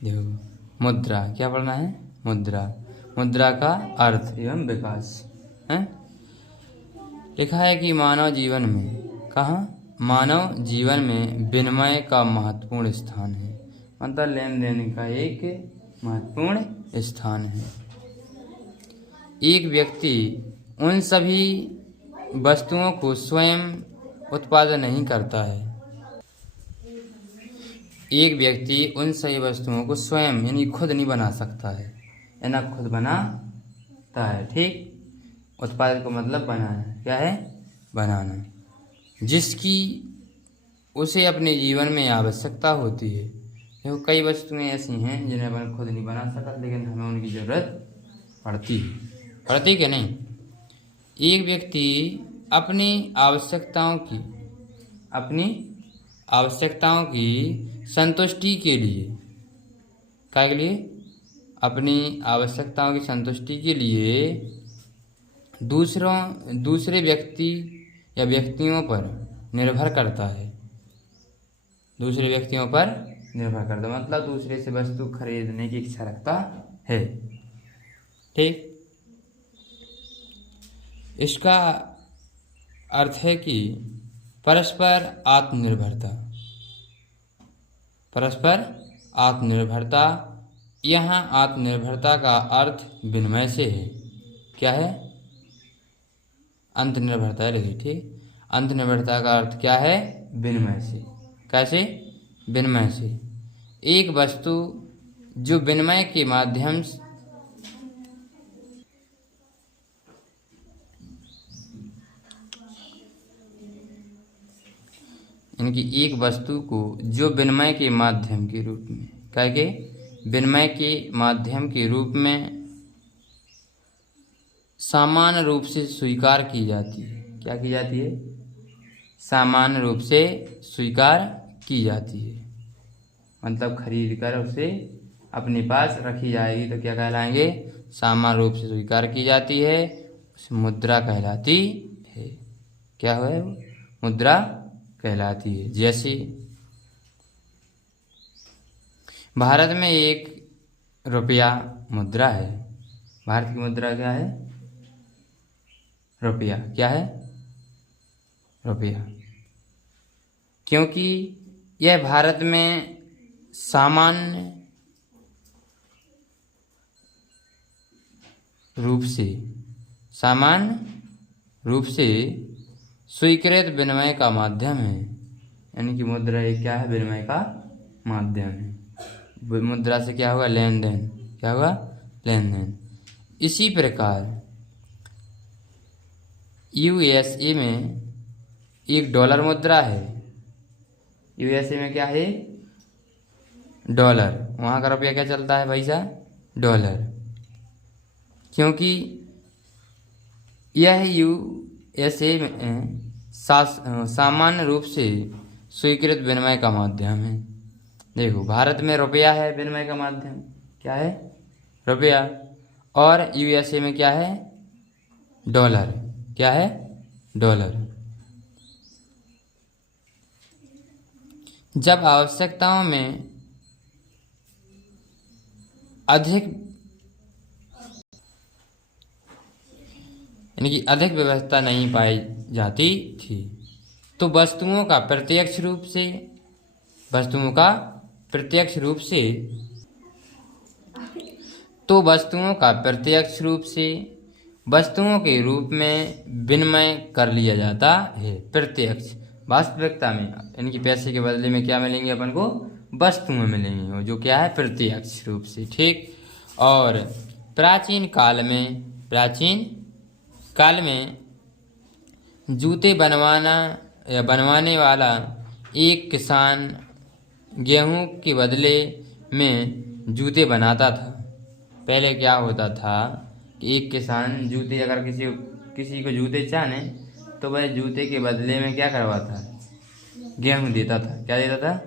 देखो मुद्रा, क्या पढ़ना है? मुद्रा। मुद्रा का अर्थ एवं विकास है। लिखा है कि मानव जीवन में, कहाँ? मानव जीवन में विनिमय का महत्वपूर्ण स्थान है। मतलब लेन देन का एक महत्वपूर्ण स्थान है। एक व्यक्ति उन सभी वस्तुओं को स्वयं उत्पादन नहीं करता है। एक व्यक्ति उन सभी वस्तुओं को स्वयं यानी खुद नहीं बना सकता है, या खुद बनाता है। ठीक, उत्पादन का मतलब बनाना। क्या है? बनाना। जिसकी उसे अपने जीवन में आवश्यकता होती है। देखो कई वस्तुएं ऐसी हैं जिन्हें अपन खुद नहीं बना सकते, लेकिन हमें उनकी ज़रूरत पड़ती है। पड़ती कि नहीं? एक व्यक्ति अपनी आवश्यकताओं की संतुष्टि के लिए, क्या के लिए? अपनी आवश्यकताओं की संतुष्टि के लिए दूसरे व्यक्ति या व्यक्तियों पर निर्भर करता है। दूसरे व्यक्तियों पर निर्भर करता, मतलब दूसरे से वस्तु खरीदने की इच्छा रखता है। ठीक, इसका अर्थ है कि परस्पर आत्मनिर्भरता। परस्पर आत्मनिर्भरता। यहाँ आत्मनिर्भरता का अर्थ विनिमय से है। क्या है? अंतनिर्भरता है। ठीक, अंतनिर्भरता का अर्थ क्या है? विनिमय से। कैसे? विनिमय से। एक वस्तु जो विनिमय के माध्यम से इनकी एक वस्तु को जो विनिमय के माध्यम के रूप में, क्या के? विनिमय के माध्यम के रूप में सामान्य रूप से स्वीकार की जाती है। क्या की जाती है? सामान्य रूप से स्वीकार की जाती है। मतलब खरीद कर उसे अपने पास रखी जाएगी तो क्या कहलाएंगे? सामान्य रूप से स्वीकार की जाती है, उसे मुद्रा कहलाती है। क्या है? मुद्रा कहलाती है। जैसे भारत में एक रुपया मुद्रा है। भारत की मुद्रा क्या है? रुपया। क्या है? रुपया। क्योंकि यह भारत में सामान्य रूप से स्वीकृत विनिमय का माध्यम है। यानी कि मुद्रा एक क्या है? विनिमय का माध्यम है। मुद्रा से क्या होगा? लेन देन। क्या होगा? लेन देन। इसी प्रकार यूएसए में एक डॉलर मुद्रा है। यूएसए में क्या है? डॉलर। वहाँ का रुपया क्या चलता है भाई साहब? डॉलर। क्योंकि यह यूएसए में सामान्य रूप से स्वीकृत विनिमय का माध्यम है। देखो भारत में रुपया है विनिमय का माध्यम। क्या है? रुपया। और यूएसए में क्या है? डॉलर। क्या है? डॉलर। जब आवश्यकताओं में अधिक व्यवस्था नहीं पाई जाती थी तो वस्तुओं का प्रत्यक्ष रूप से वस्तुओं के रूप में विनिमय कर लिया जाता है। प्रत्यक्ष। वास्तविकता में यानी कि पैसे के बदले में क्या मिलेंगे अपन को? वस्तुएं मिलेंगी, जो क्या है? प्रत्यक्ष रूप से। ठीक। और प्राचीन काल में जूते बनवाने वाला एक किसान गेहूं के बदले में जूते बनाता था। पहले क्या होता था कि एक किसान जूते, अगर किसी को जूते चाहे तो वह जूते के बदले में क्या करवाता? गेहूं देता था। क्या देता था?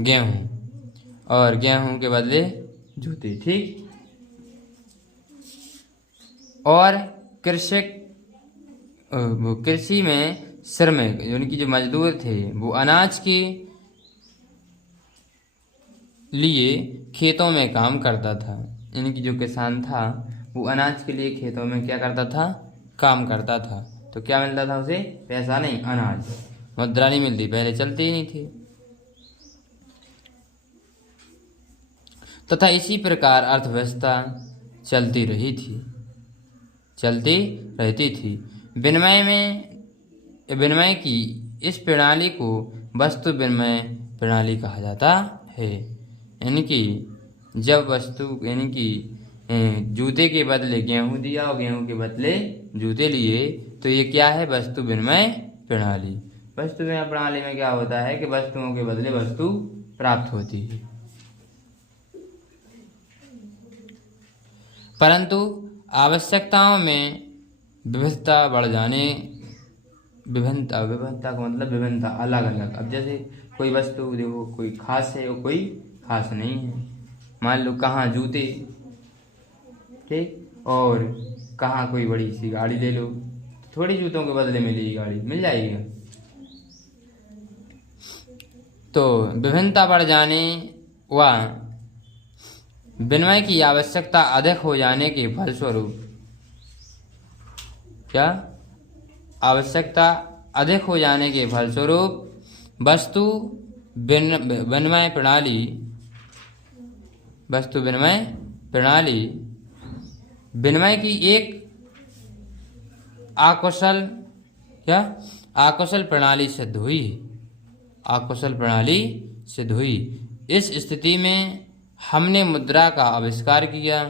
गेहूं। और गेहूं के बदले जूते। ठीक। और कृषि में श्रमिक यानी कि जो मजदूर थे वो अनाज के लिए खेतों में काम करता था। यानी कि जो किसान था वो अनाज के लिए खेतों में क्या करता था, काम करता था। तो क्या मिलता था उसे, पैसा नहीं, अनाज। मुद्रा नहीं मिलती, पहले चलते ही नहीं थे। तथा इसी प्रकार अर्थव्यवस्था चलती रहती थी। विनिमय की इस प्रणाली को वस्तु विनिमय प्रणाली कहा जाता है। यानी कि जब वस्तु, यानी कि जूते के बदले गेहूं दिया और गेहूं के बदले जूते लिए, तो ये क्या है, वस्तु विनिमय प्रणाली। वस्तु विनिमय प्रणाली में क्या होता है कि वस्तुओं के बदले वस्तु प्राप्त होती है। परंतु आवश्यकताओं में विविधता बढ़ जाने, विभिन्नता का मतलब विभिन्नता, अलग अलग। अब जैसे कोई वस्तु देखो, कोई खास है और कोई खास नहीं है। मान लो कहाँ जूते, ठीक, और कहाँ कोई बड़ी सी गाड़ी ले लो, थोड़ी जूतों के बदले मिलेगी गाड़ी, मिल जाएगी। तो विभिन्नता बढ़ जाने व विनिमय की आवश्यकता अधिक हो जाने के फलस्वरूप, क्या, आवश्यकता अधिक हो जाने के फलस्वरूप वस्तु विनिमय प्रणाली विनिमय की एक आकुशल प्रणाली सिद्ध हुई। इस स्थिति में हमने मुद्रा का आविष्कार किया।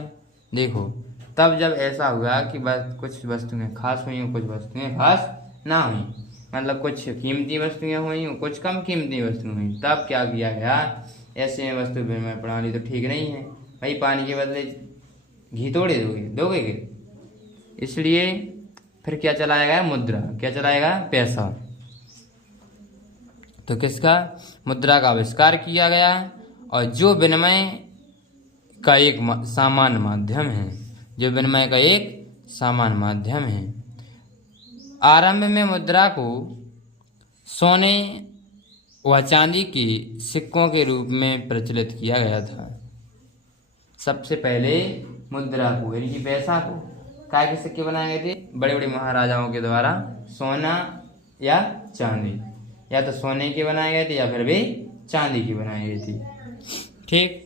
देखो, तब जब ऐसा हुआ कि बस कुछ वस्तुएं खास हुई, कुछ वस्तुएं खास ना हुई, मतलब कुछ कीमती वस्तुएं हुई, कुछ कम कीमती वस्तुएं हुई, तब क्या किया गया, ऐसे में वस्तु विनिमय प्रणाली तो ठीक नहीं है भाई, पानी के बदले घी थोड़े दोगे के। इसलिए फिर क्या चलाया गया, मुद्रा। क्या चलाया गया, पैसा। तो किसका, मुद्रा का आविष्कार किया गया, और जो विनिमय का एक सामान्य माध्यम है। आरंभ में मुद्रा को सोने व चांदी के सिक्कों के रूप में प्रचलित किया गया था। सबसे पहले मुद्रा को, यानी कि पैसा को, काय के सिक्के बनाए गए थे, बड़े बड़े महाराजाओं के द्वारा सोना या चांदी, या तो सोने के बनाए गए थे या फिर भी चांदी की बनाई गई थी। ठीक,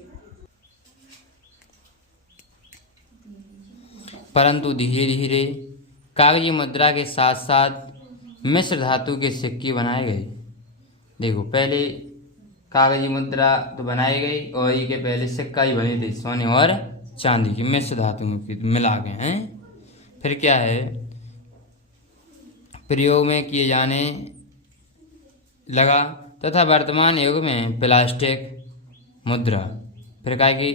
परंतु धीरे धीरे कागजी मुद्रा के साथ साथ मिश्र धातु के सिक्के बनाए गए। देखो, पहले कागजी मुद्रा तो बनाई गई और ये के पहले सिक्का ही बने थे, सोने और चांदी की मिश्र धातुओं की मिला के हैं। फिर क्या है, प्रयोग में किए जाने लगा, तथा वर्तमान युग में प्लास्टिक मुद्रा, फिर क्या कि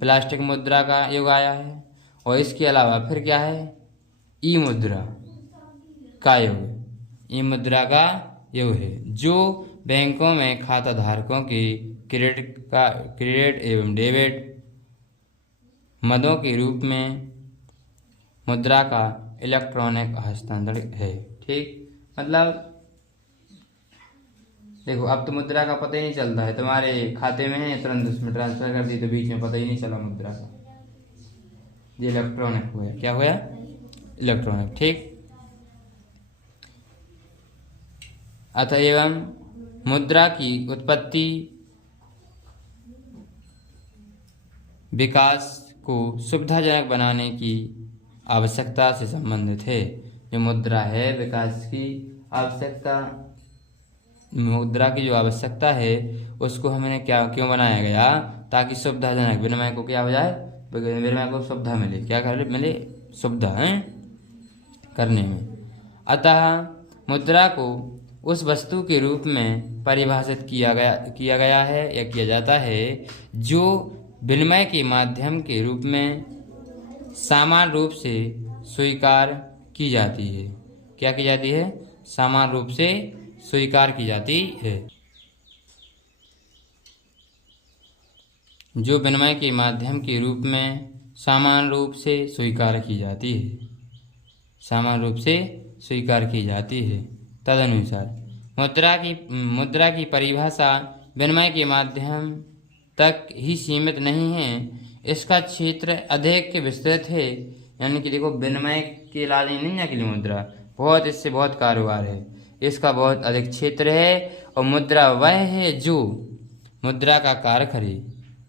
प्लास्टिक मुद्रा का युग आया है। और इसके अलावा फिर क्या है, ई मुद्रा का युग है, जो बैंकों में खाता धारकों की क्रेडिट एवं डेबिट मदों के रूप में मुद्रा का इलेक्ट्रॉनिक हस्तांतरण है। ठीक, मतलब देखो, अब तो मुद्रा का पता ही नहीं चलता है, तुम्हारे खाते में है, तुरंत उसमें ट्रांसफर कर दी, तो बीच में पता ही नहीं चला मुद्रा का। ये इलेक्ट्रॉनिक हो गया, क्या हो गया, इलेक्ट्रॉनिक। ठीक, अतएव मुद्रा की उत्पत्ति विकास को सुविधाजनक बनाने की आवश्यकता से संबंधित है। जो मुद्रा है, विकास की आवश्यकता, मुद्रा की जो आवश्यकता है उसको हमने क्यों बनाया गया, ताकि सुविधाजनक विनिमय को क्या हो जाए, विनिमय को सुविधा मिले, क्या मिले, सुविधा है करने में। अतः मुद्रा को उस वस्तु के रूप में परिभाषित किया गया है या किया जाता है जो विनिमय के माध्यम के रूप में समान रूप से स्वीकार की जाती है। क्या की जाती है, समान रूप से स्वीकार की जाती है। जो विनिमय के माध्यम के रूप में समान रूप से स्वीकार की जाती है, समान रूप से स्वीकार की जाती है। तदनुसार मुद्रा की परिभाषा विनिमय के माध्यम तक ही सीमित नहीं है, इसका क्षेत्र अधिक विस्तृत है। यानी कि देखो विनिमय के लाल नहीं अकेली मुद्रा, बहुत इससे बहुत कारोबार है, इसका बहुत अधिक क्षेत्र है। और मुद्रा वह है जो मुद्रा का कार्य करे।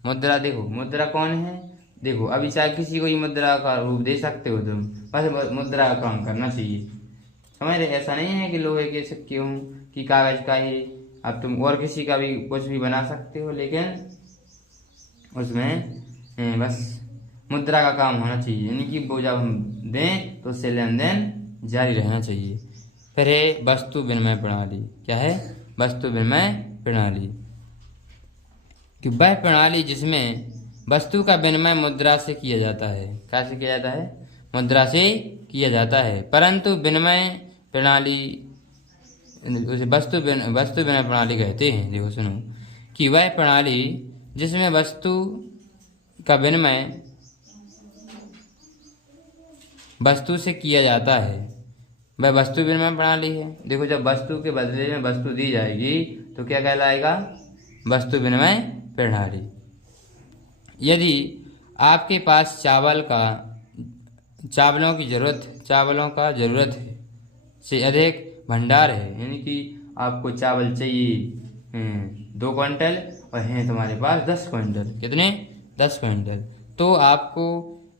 मुद्रा देखो मुद्रा कौन है, देखो अभी चाहे किसी को ही मुद्रा का रूप दे सकते हो तुम, बस मुद्रा का काम करना चाहिए, समझ रहे। ऐसा नहीं है कि लोहे के सिक्के हों कि कागज का ही, अब तुम और किसी का भी कुछ भी बना सकते हो, लेकिन उसमें बस मुद्रा का काम होना चाहिए। यानी कि वो जब हम दें तो उससे लेन देन जारी रहना चाहिए। फिर है वस्तु विनिमय प्रणाली। क्या है? वस्तु विनिमय प्रणाली कि वह प्रणाली जिसमें वस्तु का विनिमय मुद्रा से किया जाता है। कैसे किया जाता है? मुद्रा से किया जाता है। परंतु विनिमय प्रणाली उसे वस्तु विनिमय प्रणाली कहते हैं। देखो सुनो कि वह प्रणाली जिसमें वस्तु का विनिमय वस्तु से किया जाता है वह वस्तु विनिमय प्रणाली है। देखो जब वस्तु के बदले में वस्तु दी जाएगी तो क्या कहलाएगा? वस्तु विनिमय प्रणाली। यदि आपके पास चावलों का जरूरत है से अधिक भंडार है, यानी कि आपको चावल चाहिए 2 क्विंटल और हैं तुम्हारे पास 10 क्विंटल। कितने? 10 क्विंटल। तो आपको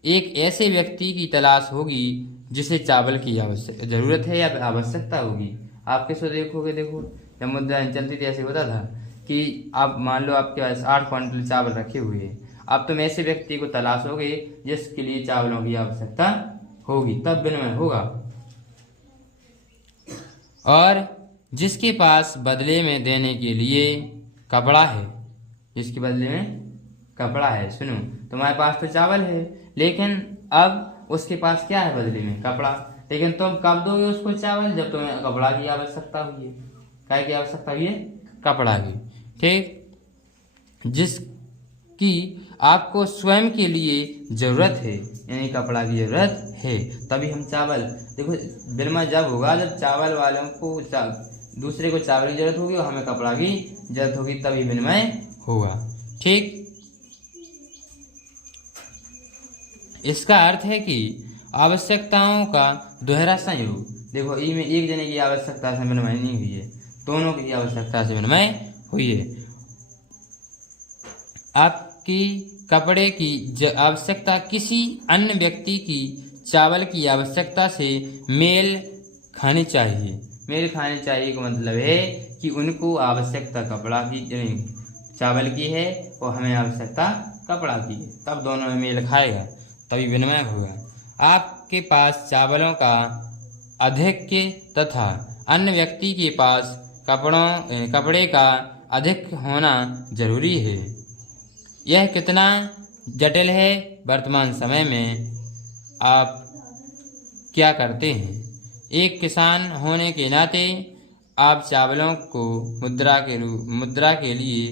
एक ऐसे व्यक्ति की तलाश होगी जिसे चावल की जरूरत है या आवश्यकता होगी। आप किसको देखोगे? देखो जब मुद्रा चलती थी ऐसे होता था कि आप मान लो आपके पास 8 क्विंटल चावल रखे हुए हैं, अब तुम ऐसे व्यक्ति को तलाशोगे जिसके लिए चावलों की आवश्यकता होगी, तब विनिमय होगा। और जिसके पास बदले में देने के लिए कपड़ा है, जिसके बदले में कपड़ा है। सुनो तुम्हारे पास तो चावल है, लेकिन अब उसके पास क्या है बदले में? कपड़ा। लेकिन तुम कब दोगे उसको चावल? जब तुम्हें कपड़ा की आवश्यकता हुई है। क्या की आवश्यकता हुई है? कपड़ा की। ठीक, जिसकी आपको स्वयं के लिए जरूरत है, यानी कपड़ा की जरूरत है, तभी हम चावल। देखो विनिमय जब होगा जब चावल वालों को दूसरे को चावल की जरूरत होगी और हमें कपड़ा की जरूरत होगी, तभी विनिमय होगा। ठीक, इसका अर्थ है कि आवश्यकताओं का दोहरा संयोग। देखो ई में एक जने की आवश्यकता से विनिमय नहीं हुई है, दोनों की आवश्यकता से विनिमय हुई है। आपकी कपड़े की आवश्यकता किसी अन्य व्यक्ति की चावल की आवश्यकता से मेल खानी चाहिए। मेल खानी चाहिए का मतलब है कि उनको आवश्यकता कपड़ा की चावल की है और हमें आवश्यकता कपड़ा की है, तब दोनों में मेल खाएगा, तभी विनिमय होगा। आपके पास चावलों का अधिक तथा अन्य व्यक्ति के पास कपड़े का अधिक होना जरूरी है। यह कितना जटिल है। वर्तमान समय में आप क्या करते हैं? एक किसान होने के नाते आप चावलों को मुद्रा के लिए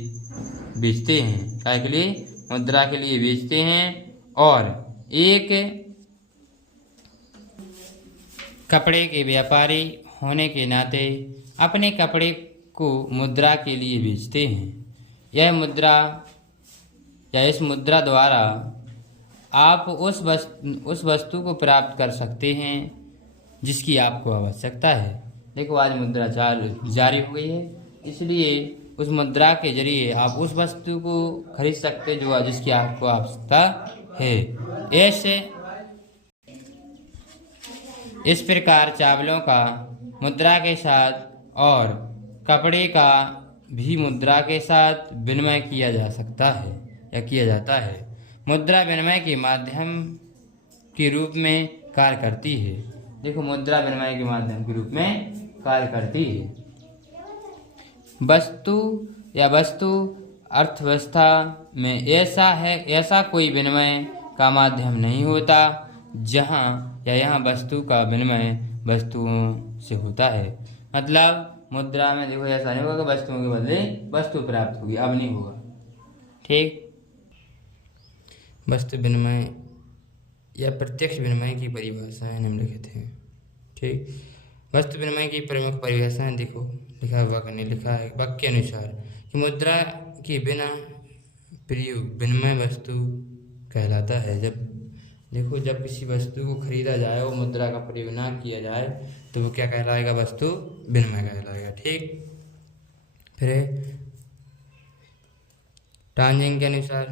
बेचते हैं। क्या के लिए? मुद्रा के लिए बेचते हैं। और एक कपड़े के व्यापारी होने के नाते अपने कपड़े को मुद्रा के लिए बेचते हैं। यह मुद्रा या इस मुद्रा द्वारा आप उस वस्तु को प्राप्त कर सकते हैं जिसकी आपको आवश्यकता है। देखो आज मुद्रा जारी हो गई है, इसलिए उस मुद्रा के जरिए आप उस वस्तु को खरीद सकते जो जिसकी आपको आवश्यकता है। ऐसे इस प्रकार चावलों का मुद्रा के साथ और कपड़े का भी मुद्रा के साथ विनिमय किया जा सकता है या किया जाता है। मुद्रा विनिमय के माध्यम के रूप में कार्य करती है। देखो मुद्रा विनिमय के माध्यम के रूप में कार्य करती है। वस्तु अर्थव्यवस्था में ऐसा कोई विनिमय का माध्यम नहीं होता यहाँ वस्तु का विनिमय वस्तुओं से होता है। मतलब मुद्रा में देखो ऐसा नहीं होगा कि वस्तुओं के बदले वस्तु प्राप्त होगी, अब नहीं होगा। ठीक, वस्तु विनिमय या प्रत्यक्ष विनिमय की परिभाषाएं निम्नलिखित हैं। ठीक, वस्तु विनिमय की प्रमुख परिभाषाएं देखो लिखा है वाक्य अनुसार कि मुद्रा के बिना प्रयोग विनिमय वस्तु कहलाता है। जब देखो, जब किसी वस्तु को खरीदा जाए और मुद्रा का प्रयोग ना किया जाए तो वो क्या कहलाएगा? वस्तु विनिमय कहलाएगा। ठीक। फिर टांजिंग के अनुसार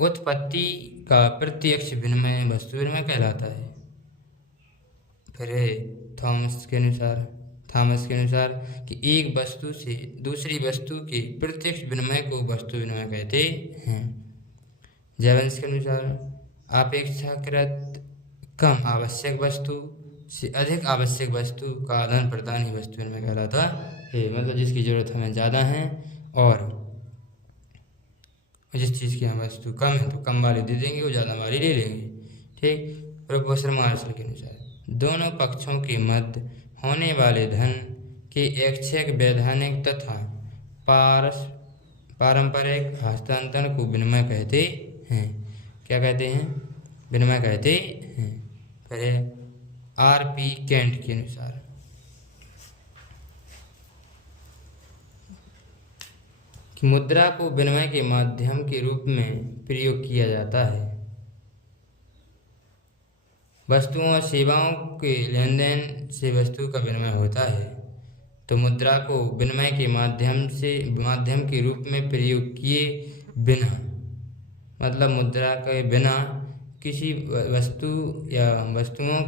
उत्पत्ति का प्रत्यक्ष विनिमय वस्तु विनिमय कहलाता है। फिर थॉमस के अनुसार कि एक वस्तु से दूसरी वस्तु के प्रत्यक्ष विनिमय को वस्तु विनिमय कहते हैं। जेवंस के अनुसार अपेक्षाकृत कम आवश्यक वस्तु से अधिक आवश्यक वस्तु का आदान प्रदान ही वस्तु विनिमय कहलाता है। मतलब जिसकी जरूरत हमें ज़्यादा है और जिस चीज़ की हमें वस्तु कम है तो कम वाली दे देंगे, वो ज़्यादा वाली ले लेंगे। ठीक। प्रोफेसर मार्शल के अनुसार दोनों पक्षों के मध्य होने वाले धन के ऐच्छिक, वैधानिक तथा पारंपरिक हस्तांतरण को विनिमय कहते हैं। क्या कहते हैं? विनिमय कहते हैं। फिर R.P. केंट के अनुसार कि मुद्रा को विनिमय के माध्यम के रूप में प्रयोग किया जाता है। वस्तुओं और सेवाओं के लेन देन से वस्तु का विनिमय होता है, तो मुद्रा को विनिमय के माध्यम के रूप में प्रयोग किए बिना, मतलब मुद्रा के बिना किसी वस्तु या वस्तुओं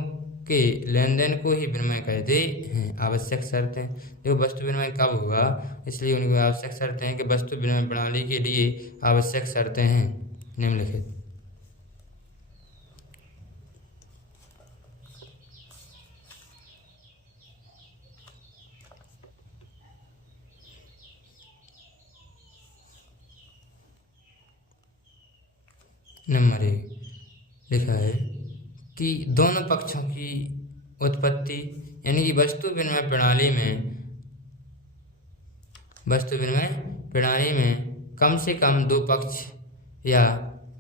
के लेन देन को ही विनिमय कहते हैं। आवश्यक शर्तें, जो वस्तु विनिमय कब होगा, इसलिए उनकी आवश्यक शर्तें हैं कि वस्तु विनिमय प्रणाली के लिए आवश्यक शर्तें हैं निम्नलिखित। नंबर 1 लिखा है कि दोनों पक्षों की उत्पत्ति, यानी कि वस्तु विनिमय प्रणाली में कम से कम दो पक्ष या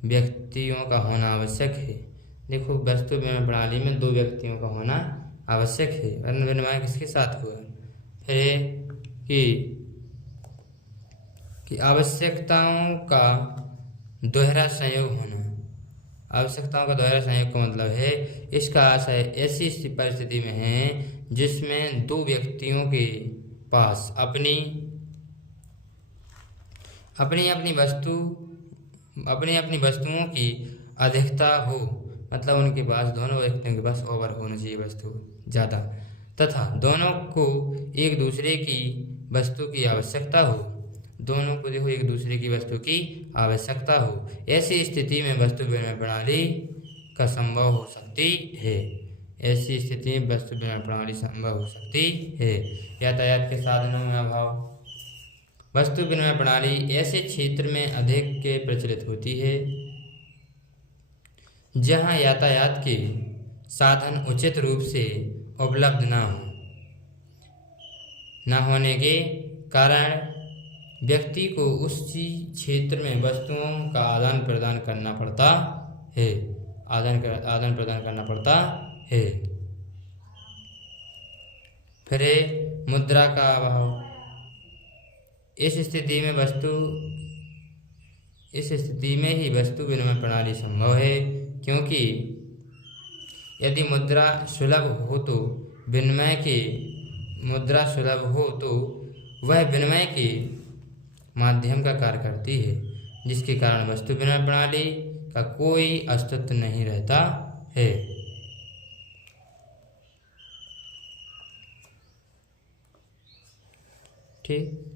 व्यक्तियों का होना आवश्यक है। देखो, वस्तु विनिमय प्रणाली में दो व्यक्तियों का होना आवश्यक है। वरना विनिमय किसके साथ हुआ? फिर कि आवश्यकताओं का दोहरा संयोग होना। आवश्यकताओं का दोहरा संयोग का मतलब है, इसका आशय ऐसी परिस्थिति में है जिसमें दो व्यक्तियों के पास अपनी वस्तुओं की अधिकता हो, मतलब उनके पास, दोनों व्यक्तियों के पास ओवर होना चाहिए वस्तु ज़्यादा, तथा दोनों को एक दूसरे की वस्तु की आवश्यकता हो। दोनों को देखो एक दूसरे की वस्तु की आवश्यकता हो। ऐसी स्थिति में वस्तु विनिमय प्रणाली का संभव हो सकती है। ऐसी स्थिति में वस्तु विनिमय प्रणाली संभव हो सकती है। यातायात के साधनों में अभाव। वस्तु विनिमय प्रणाली ऐसे क्षेत्र में अधिक के प्रचलित होती है जहां यातायात के साधन उचित रूप से उपलब्ध न होने के कारण व्यक्ति को उसी क्षेत्र में वस्तुओं का आदान प्रदान करना पड़ता है। फिर मुद्रा का अभाव। इस स्थिति में ही वस्तु विनिमय प्रणाली संभव है, क्योंकि यदि मुद्रा सुलभ हो तो वह विनिमय के माध्यम का कार्य करती है, जिसके कारण वस्तु विनिमय प्रणाली का कोई अस्तित्व नहीं रहता है। ठीक।